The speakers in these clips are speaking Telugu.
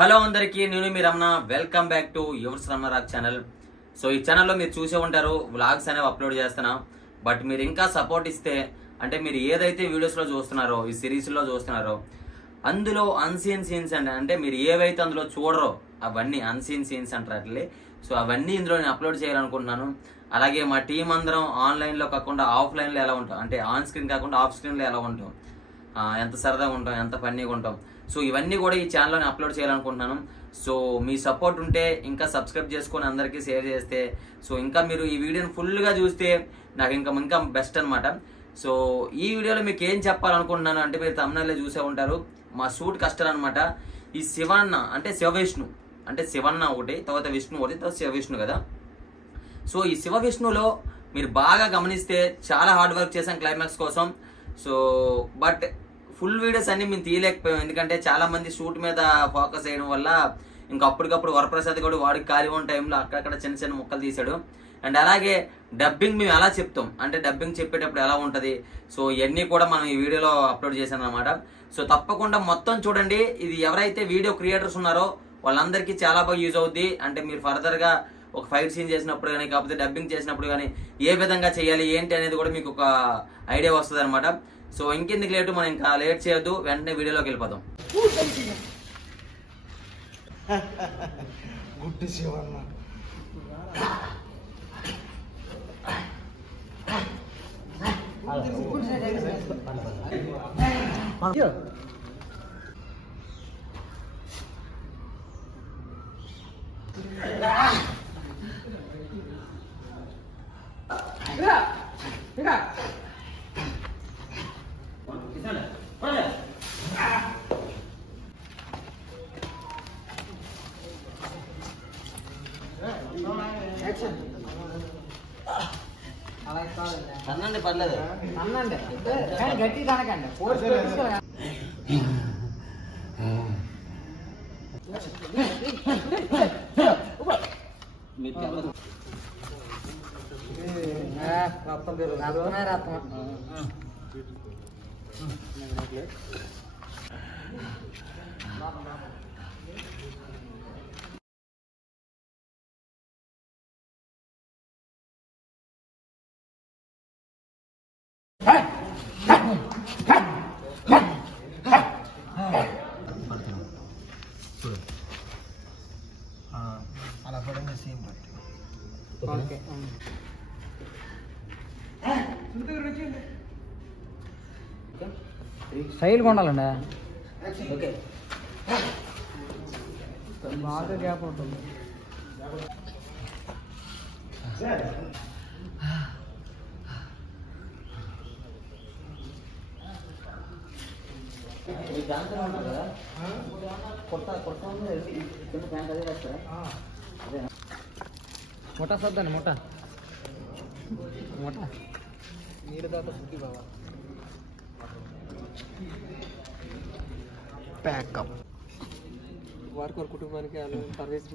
హలో అందరికీ, నేను మీ Ramana. Welcome back to yours Ramana channel. So ఈ ఛానల్లో మీరు చూసే ఉంటారు, వ్లాగ్స్ అనేవి అప్లోడ్ చేస్తున్నా. బట్ మీరు ఇంకా సపోర్ట్ ఇస్తే, అంటే మీరు ఏదైతే వీడియోస్లో చూస్తున్నారో, ఈ సిరీస్లో చూస్తున్నారో, అందులో అన్సీన్ సీన్స్ అంటే మీరు ఏవైతే అందులో చూడరో అవన్నీ అన్సీన్ సీన్స్ అంటారు. సో అవన్నీ ఇందులో నేను అప్లోడ్ చేయాలనుకుంటున్నాను. అలాగే మా టీం అందరం ఆన్లైన్లో కాకుండా ఆఫ్లైన్లో ఎలా ఉంటాం, అంటే ఆన్ స్క్రీన్ కాకుండా ఆఫ్ స్క్రీన్లో ఎలా ఉంటాం, ఎంత సరదాగా ఉంటాం, ఎంత ఫన్నీగా ఉంటాం. సో ఇవన్నీ కూడా ఈ ఛానల్లో నేను అప్లోడ్ చేయాలనుకుంటున్నాను. సో మీ సపోర్ట్ ఉంటే, ఇంకా సబ్స్క్రైబ్ చేసుకొని అందరికీ షేర్ చేస్తే, సో ఇంకా మీరు ఈ వీడియోని ఫుల్గా చూస్తే నాకు ఇంకా బెస్ట్ అనమాట. సో ఈ వీడియోలో మీకు ఏం చెప్పాలనుకుంటున్నాను అంటే, మీరు తమిళనాడులో చూసే ఉంటారు, మా షూట్ కష్టాలు అనమాట. ఈ శివన్న అంటే శివవిష్ణు, అంటే శివన్న ఒకటి, తర్వాత విష్ణు ఒకటి, తర్వాత శివవిష్ణు కదా. సో ఈ శివ విష్ణులో మీరు బాగా గమనిస్తే చాలా హార్డ్ వర్క్ చేశాం క్లైమాక్స్ కోసం. సో బట్ ఫుల్ వీడియోస్ అన్ని మేము తీయలేకపోయాం, ఎందుకంటే చాలా మంది షూట్ మీద ఫోకస్ చేయడం వల్ల ఇంకా అప్పటికప్పుడు వరప్రసాద్ కూడా వాడికి ఖాళీ ఉన్న టైంలో అక్కడక్కడ చిన్న చిన్న ముక్కలు తీశాడు. అండ్ అలాగే డబ్బింగ్ మేము ఎలా చెప్తాం, అంటే డబ్బింగ్ చెప్పేటప్పుడు ఎలా ఉంటుంది, సో ఇవన్నీ కూడా మనం ఈ వీడియోలో అప్లోడ్ చేశాను అనమాట. సో తప్పకుండా మొత్తం చూడండి. ఇది ఎవరైతే వీడియో క్రియేటర్స్ ఉన్నారో వాళ్ళందరికీ చాలా బాగా యూజ్ అవుద్ది. అంటే మీరు ఫర్దర్గా ఒక ఫైట్ సీన్ చేసినప్పుడు కానీ, కాకపోతే డబ్బింగ్ చేసినప్పుడు కానీ ఏ విధంగా చేయాలి ఏంటి అనేది కూడా మీకు ఒక ఐడియా వస్తుంది అనమాట. సో ఇంకెందుకు లేటు, మనం ఇంకా లేట్ చేయొద్దు, వెంటనే వీడియోలోకి వెళ్ళిపోదాం. అన్నండి పర్లేదు, అన్నండి కానీ గట్టి కనకండి. అలా పడంగా సేమ్ పట్టి స్టైల్గా ఉండాలండి. ఓకే, బాగా గ్యాప్ ఉంటుంది. मोटा शब्द है मोटा मोटा नीर दाता सुखी बाबा पैकअप वार कोर कुटुंबाనికి అలా సర్వీస్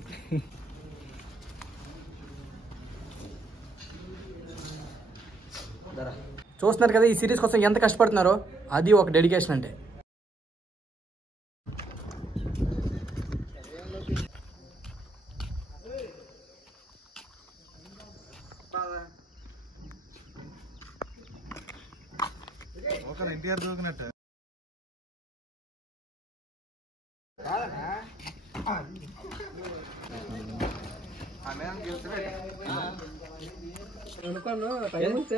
చూస్తున్నారు కదా. ఈ సిరీస్ కోసం ఎంత కష్టపడుతున్నారో అది ఒక డెడికేషన్. అంటే ఎన్టీఆర్ దూకినట్టు అనుకోను. టైం వస్తే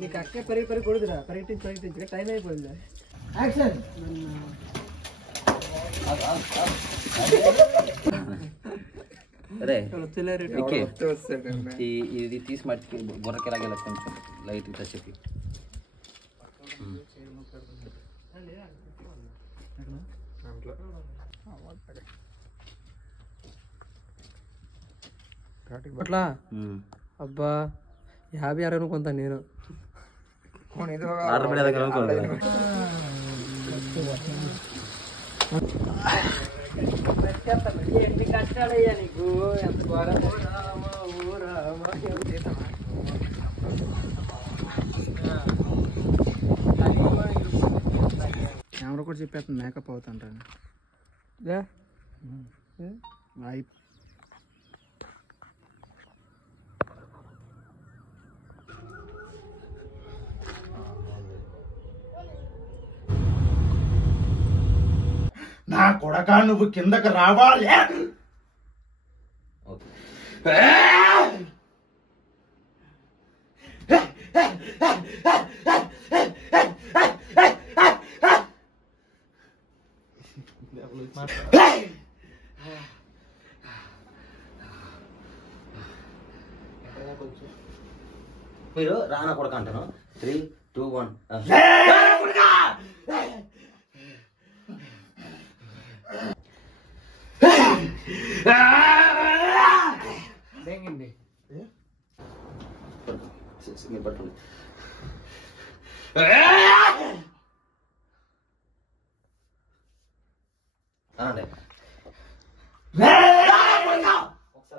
నీకు అక్కే పెరిగి కొడుతురా, పరిగెట్టించి టైం అయిపోయింది. యాక్షన్. ఇది తీసి మట్టి బుర్రకి ఎలాగ కొంచెం లైట్ ఇట్లా చెప్పి అట్లా. అబ్బా 50-60 కొంత నేను ఎన్ని కష్టాలయ్యా నీకు, ఎంత కెమెరా కూడా చెప్పేస్తాను మేకప్ అవుతుంటాను. నా కొడక నువ్వు కిందకి రావాలి. మీరు రానా కొడక అంటాను. 3, 2, 1 మీరు పట్టుకోండి.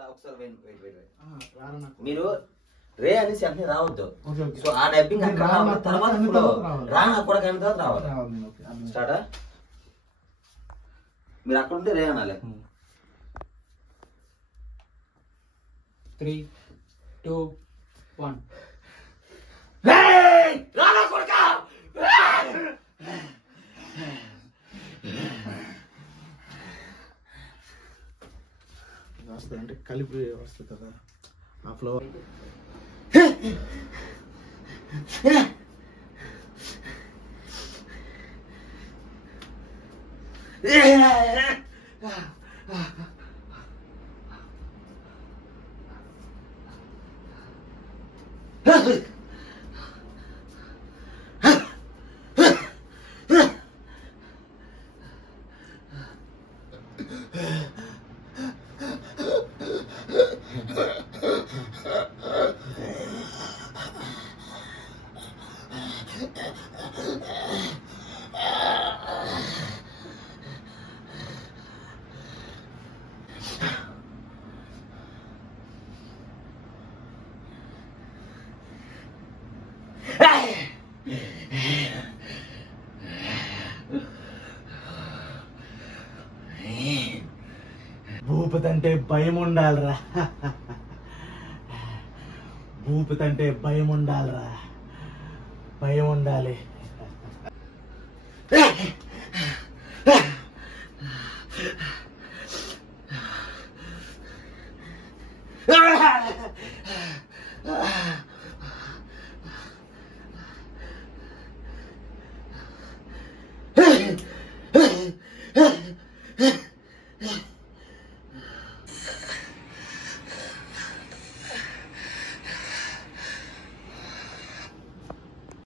ఒకసారి మీరు రే అనేసి అన్ని రావద్దు. సో ఆ డబ్బింగ్ తర్వాత రానా కూడా అయిన తర్వాత రావాలి. స్టార్టా మీరు అక్కడ ఉంటే రే అనాలి. 3, 2, 1 రానా కొడక వస్తుంది అంటే కలిపి వస్తుంది కదా ఆ ఫ్లవర్. భూపతి అంటే భయం ఉండాలిరా. భూపతి అంటే భయం ఉండాలిరా. భయం ఉండాలి.